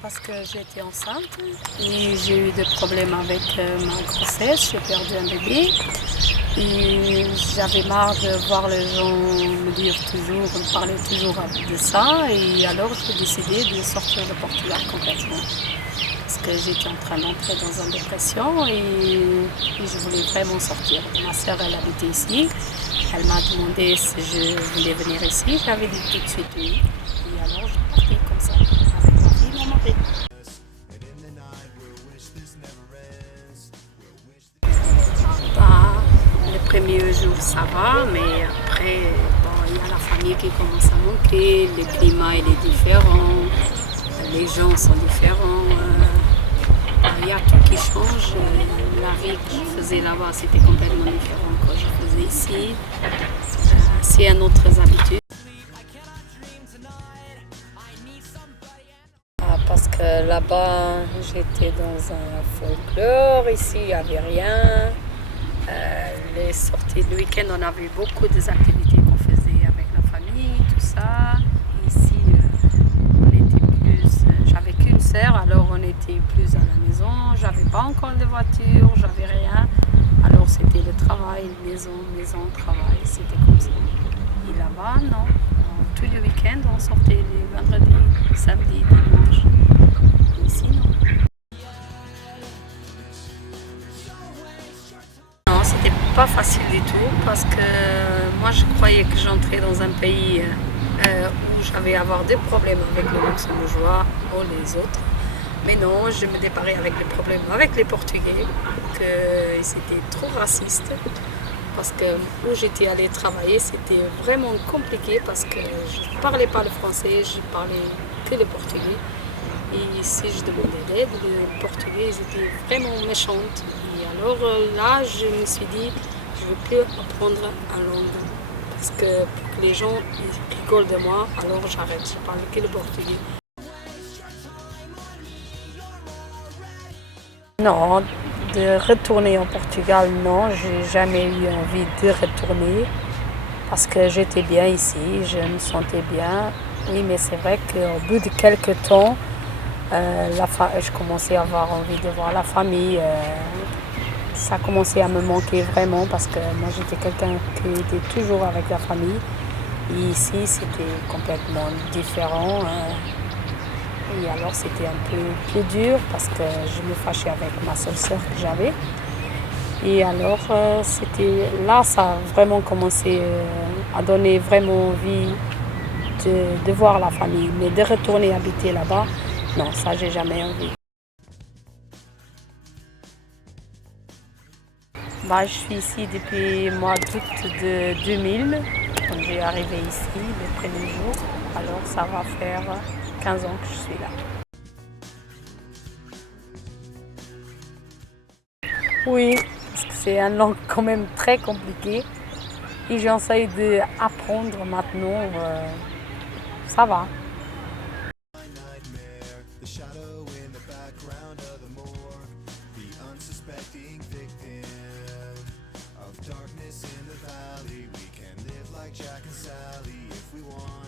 Parce que j'étais enceinte et j'ai eu des problèmes avec ma grossesse, j'ai perdu un bébé et j'avais marre de voir les gens me parler toujours de ça et alors j'ai décidé de sortir de Portugal complètement. Parce que j'étais en train d'entrer dans une dépression et je voulais vraiment sortir. Ma sœur, elle habitait ici, elle m'a demandé si je voulais venir ici, j'avais dit tout de suite oui et alors je partais comme ça. Les premiers jours ça va, mais après il y a la famille qui commence à manquer, le climat il est différent, les gens sont différents, il y a tout qui change. La vie que je faisais là-bas c'était complètement différent de ce que je faisais ici. C'est une autre habitude. Parce que là-bas, j'étais dans un folklore, ici, il n'y avait rien. Les sorties de week-end, on avait beaucoup des activités qu'on faisait avec la famille, tout ça. Ici, j'avais qu'une sœur, alors on était plus à la maison. J'avais pas encore de voiture, j'avais rien. Alors c'était le travail, maison, travail, c'était comme ça. Et là-bas, non. Tous les week-ends, on sortait les vendredis, samedi, dimanche. Ici, non. Non, c'était pas facile du tout parce que moi je croyais que j'entrais dans un pays où j'allais avoir des problèmes avec les luxembourgeois ou les autres. Mais non, je me déparais avec les problèmes avec les Portugais, que c'était trop raciste. Parce que où j'étais allée travailler, c'était vraiment compliqué parce que je ne parlais pas le français, je parlais que le portugais. Et si je demandais d'aide, les Portugais ils étaient vraiment méchants. Et alors là, je me suis dit, je ne veux plus apprendre la langue. Parce que pour que les gens ils rigolent de moi, alors j'arrête, je parle que le portugais. Non, de retourner au Portugal, non, j'ai jamais eu envie de retourner parce que j'étais bien ici, je me sentais bien. Oui, mais c'est vrai qu'au bout de quelques temps, je commençais à avoir envie de voir la famille. Ça commençait à me manquer vraiment parce que moi j'étais quelqu'un qui était toujours avec la famille. Et ici c'était complètement différent. Et alors c'était un peu plus dur parce que je me fâchais avec ma seule sœur que j'avais. Et alors là ça a vraiment commencé à donner vraiment envie de voir la famille. Mais de retourner habiter là-bas, non, ça j'ai jamais envie. Je suis ici depuis le mois d'août de 2000. Quand j'ai arrivé ici le premier jour, alors ça va faire 15 ans que je suis là. Oui, parce que c'est une langue quand même très compliquée. Et j'essaie d'apprendre maintenant. Ça va. Darkness in the valley, we can live like Jack and Sally if we want.